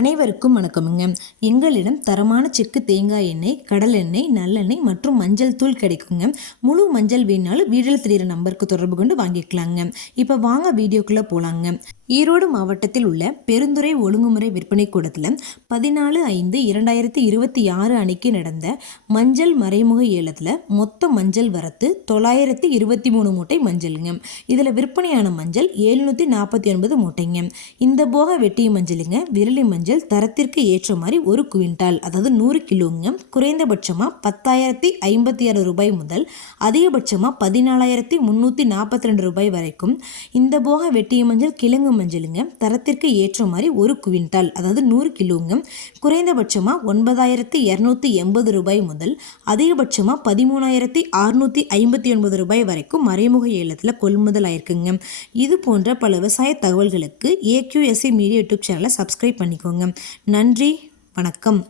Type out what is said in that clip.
அனைவருக்கும் வணக்கமுங்க. எங்களிடம் தரமான செக்கு தேங்காய் எண்ணெய், கடல் எண்ணெய், நல்லெண்ணெய் மற்றும் மஞ்சள் தூள் கிடைக்குங்க. முழு மஞ்சள் வேணாலும் வீடியோவில் தெரிகிற நம்பருக்கு தொடர்பு கொண்டு வாங்கிக்கலாங்க. இப்போ வாங்க வீடியோக்குள்ளே போகலாங்க. ஈரோடு மாவட்டத்தில் உள்ள பெருந்துறை ஒழுங்குமுறை விற்பனை கூடத்தில் 14/5/2026 அன்னைக்கு நடந்த மஞ்சள் மறைமுக ஏலத்தில் மொத்த மஞ்சள் வரத்து 923 மூட்டை மஞ்சளுங்க. இதில் விற்பனையான மஞ்சள் 749 மூட்டைங்க. இந்த போக வெட்டிய மஞ்சளுங்க விரலி மஞ்சள் தரத்திற்கு ஏற்ற மாதிரி 1 குவிண்டால் அதாவது 100 கிலோங்க குறைந்தபட்சமாக 10,056 ரூபாய் முதல் அதிகபட்சமாக 14,342 ரூபாய் வரைக்கும். இந்த போக வெட்டிய மஞ்சள் கிழங்கு மஞ்சளுங்க தரத்திற்கு ஏற்ற மாதிரி 1 குவிண்டால் அதாவது 100 கிலோங்க குறைந்தபட்சமாக 9,280 ரூபாய் முதல் அதிகபட்சமாக 13,659 ரூபாய் வரைக்கும் மறைமுக ஏலத்தில் கொள்முதல் ஆயிருக்குங்க. இது போன்ற பல விவசாய தகவல்களுக்கு AQSA மீடியா யூடியூப் சேனலை சப்ஸ்கிரைப் பண்ணிக்கோங்க. நன்றி, வணக்கம்.